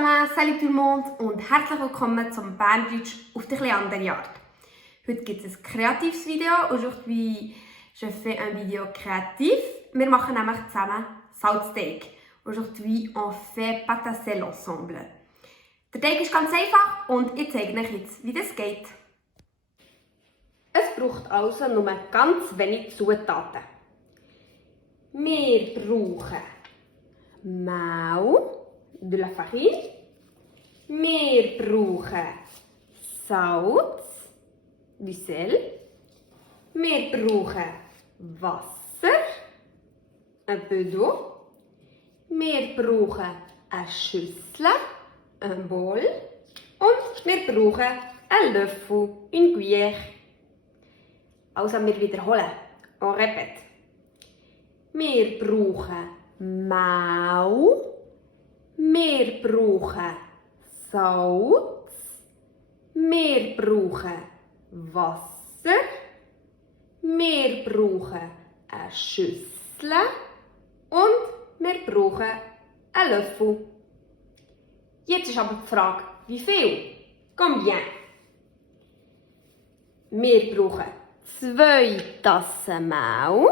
zusammen, salut tout le monde und herzlich willkommen zum Berndeutsch auf die etwas andere Art. Heute gibt es ein kreatives Video. Aujourd'hui, je fais un vidéo créatif. Wir machen nämlich zusammen Salzteig. Aujourd'hui, on fait pâte à sel ensemble. Der Teig ist ganz einfach und ich zeige euch jetzt, wie das geht. Es braucht also nur ganz wenig Zutaten. Wir brauchen Mehl, de la farine. Wir brauchen Salz, du sel. Wir brauchen Wasser, un peu d'eau. Wir brauchen eine Schüssel, un bol. Und wir brauchen einen Löffel, une cuillère. Also wir wiederholen. On répète. Wir brauchen Mehl. Wir brauchen Salz. Wir brauchen Wasser. Wir brauchen eine Schüssel. Und wir brauchen einen Löffel. Jetzt ist aber die Frage, wie viel? Combien? Wir brauchen 2 Tassen Mehl,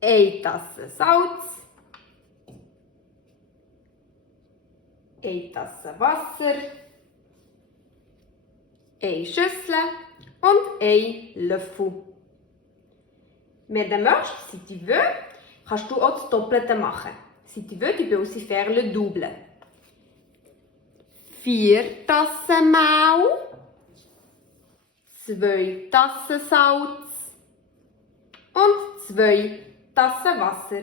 1 Tasse Salz, 1 Tasse Wasser, 1 Schüssel und 1 Löffel. Mais de marche, si tu veux, kannst du auch das Doppelte machen. Si tu veux, tu peux aussi faire le double. 4 Tassen Mehl, 2 Tassen Salz und 2 Tassen Wasser.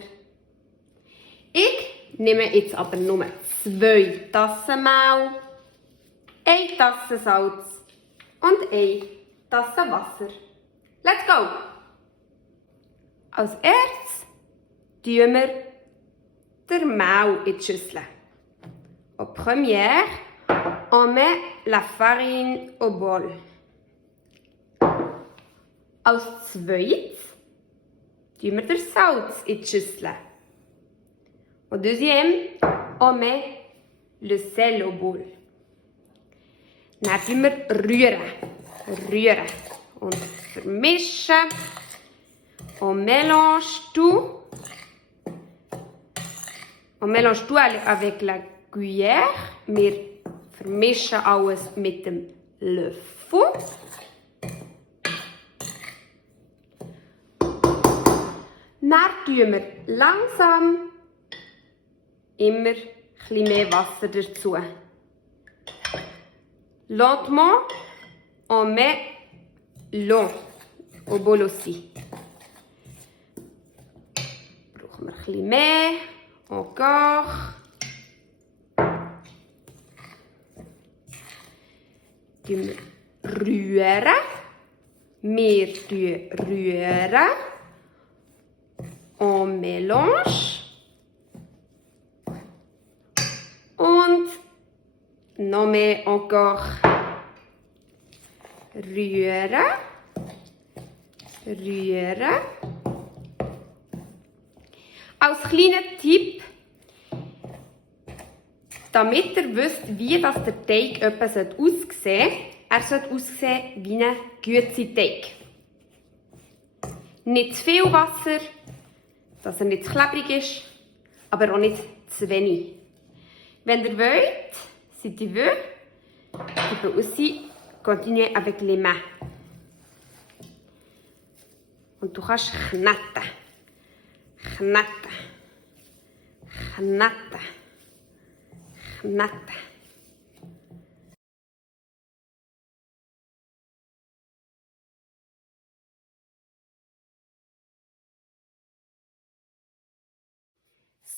Ich nehme jetzt aber nur 2 Tassen Mehl, 1 Tasse Salz und 1 Tasse Wasser. Let's go! Als erstes tun wir den Mehl in die Schüssel. Au premier, on met la farine au bol. Als zweites tun wir den Salz in die Schüssel. Au deuxième, on met le sel au bol. Dann tun wir rühren und vermischen. On mélange tout. On mélange tout avec la cuillère. Wir vermischen alles mit dem Löffel. Dann tun wir langsam immer etwas mehr Wasser dazu. Lentement, on met l'eau au bol aussi. Brauchen wir etwas mehr. Encore. Wir rühren. Wir rühren. On mélange. Und noch mehr encore. Rühren. Rühren. Als kleiner Tipp, damit ihr wisst, wie das der Teig etwa aussehen sollte, er sollte aussehen wie ein Güezi-Teig. Nicht zu viel Wasser, dass er nicht zu klebrig ist, aber auch nicht zu wenig. Wenn ihr wollt, si tu veux, tu peux aussi continuer avec les mains. Und du kannst kneten. Kneten. Kneten. Kneten.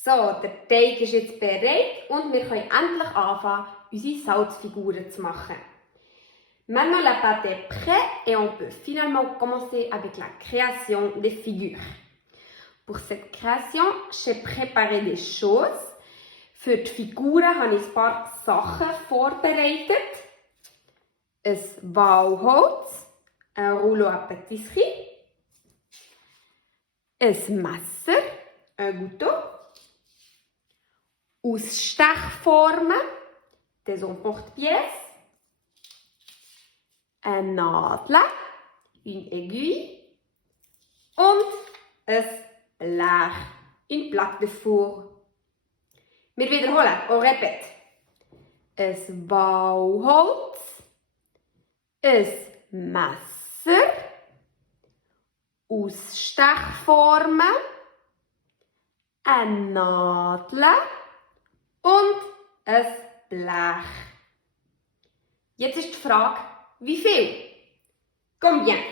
So, der Teig ist jetzt bereit und wir können endlich anfangen, unsere Salzfiguren zu machen. Maintenant, la pâte est prête et on peut finalement commencer avec la création des figures. Pour cette création, j'ai préparé des choses. Für die Figuren habe ich ein paar Sachen vorbereitet. Ein Walholz, ein Rouleau à pâtisserie, ein Messer, un couteau aus Stechformen, des emporte-pièces, eine Nadel, une aiguille und ein Blech, une plaque de four. Wir wiederholen, on répète. Ein Bauholz, ein Messer, aus Stechformen, eine Nadel und ein Blech. Jetzt ist die Frage, wie viel? Combien?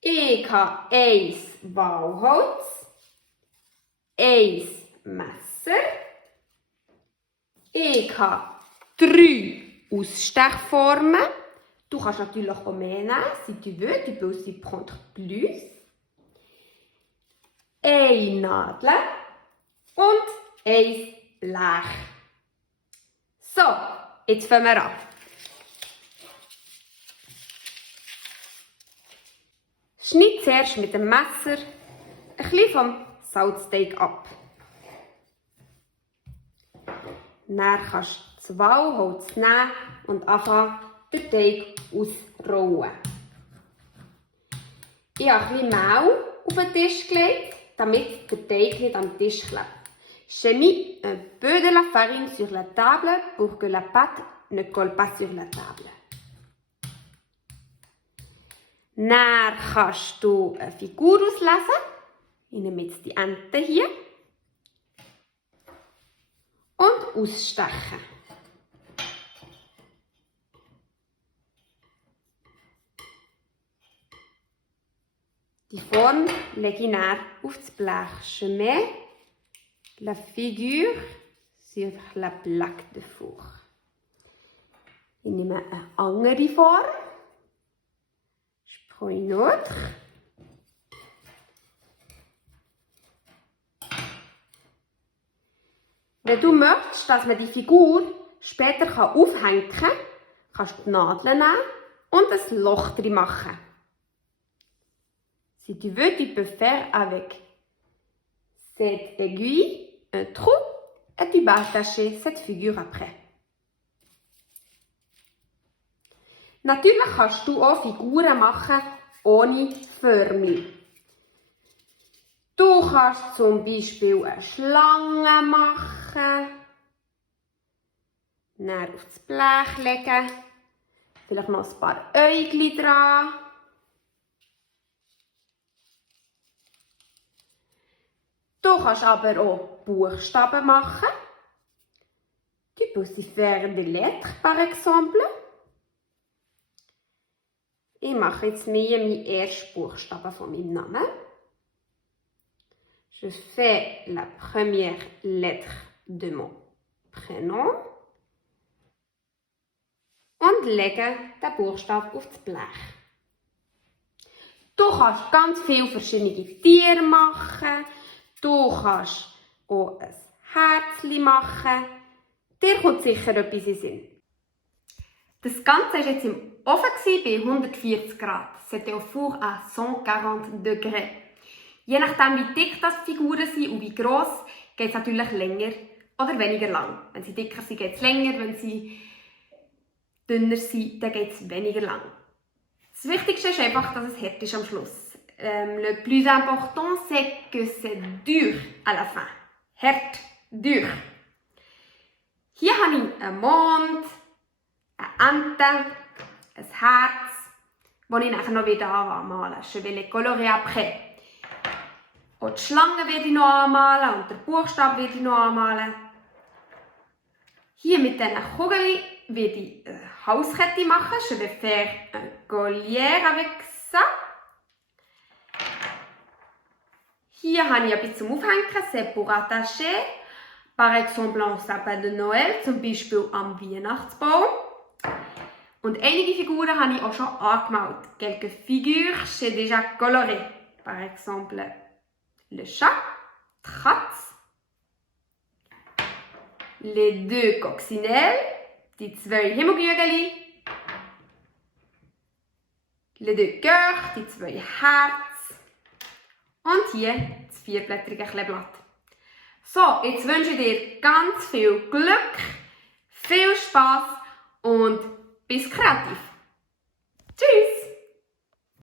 Ich habe ein Bauholz, ein Messer, ich habe 3 aus Stechformen. Du kannst natürlich auch mehr nehmen, si tu veux. Tu peux aussi prendre plus. Eine Nadel und ein Blech. So, jetzt fangen wir an. Schneid zuerst mit dem Messer ein bisschen vom Salzteig ab. Dann kannst du das Bauholz nehmen und anfangen, den Teig ausrollen. Ich habe ein bisschen Mehl auf den Tisch gelegt, damit der Teig nicht am Tisch klebt. J'ai mis un peu de la farine sur la table pour que la pâte ne colle pas sur la table. Dann kannst du eine Figur auslesen. Ich nehme jetzt die Ente hier. Und ausstechen. Die Form lege ich dann auf das Blech. Je mets la figure sur la plaque de four. Ich nehme eine andere Form. Je prends une autre. Wenn du möchtest, dass man die Figur später aufhängen kann, kannst du die Nadel nehmen und ein Loch drin machen. Si tu veux, tu peux faire avec cette aiguille un trou et tu vas attacher cette figure après. Natürlich kannst du auch Figuren machen ohne Förmchen. Du kannst zum Beispiel eine Schlange machen, dann auf das Blech legen, vielleicht noch ein paar Äuglein dran. Du kannst aber auch Buchstaben machen. Tu peux aussi faire des lettres, par exemple. Ich mache jetzt mir meinen ersten Buchstaben von meinem Namen. Je fais la première lettre de mon prénom und lege den Buchstaben auf das Blech. Du kannst ganz viele verschiedene Tiere machen. Du kannst auch ein Herzchen machen. Dir kommt sicher etwas in den Sinn. Das Ganze war jetzt im Ofen bei 140 Grad. C'était au four à 140 degrés. Je nachdem, wie dick das die Figuren sind und wie gross, geht es natürlich länger oder weniger lang. Wenn sie dicker sind, geht es länger. Wenn sie dünner sind, dann geht es weniger lang. Das Wichtigste ist einfach, dass es hart ist am Schluss. Le plus important, c'est que c'est dur à la fin. Hart, dur. Hier habe ich einen Mond, eine Ente, ein Herz, das ich nachher noch wieder anmalen. Je vais les colorer après. Auch die Schlange werde ich noch anmalen und den Buchstaben werde ich noch anmalen. Hier mit diesen Kugeln werde ich eine Halskette machen. Je vais faire un collier avec ça. Hier habe ich etwas zum Aufhängen, c'est pour attacher. Par exemple un sapin de Noël, zum Beispiel am Weihnachtsbaum. Und einige Figuren habe ich auch schon angemalt. Quelques figures, j'ai déjà coloré. Par exemple, le chat, die Katze, les deux coccinelles, die 2 Himmelgügeli, les deux cœurs, die 2 Herzen und hier das 4-blättrige Kleeblatt. So, jetzt wünsche ich dir ganz viel Glück, viel Spass und bis kreativ.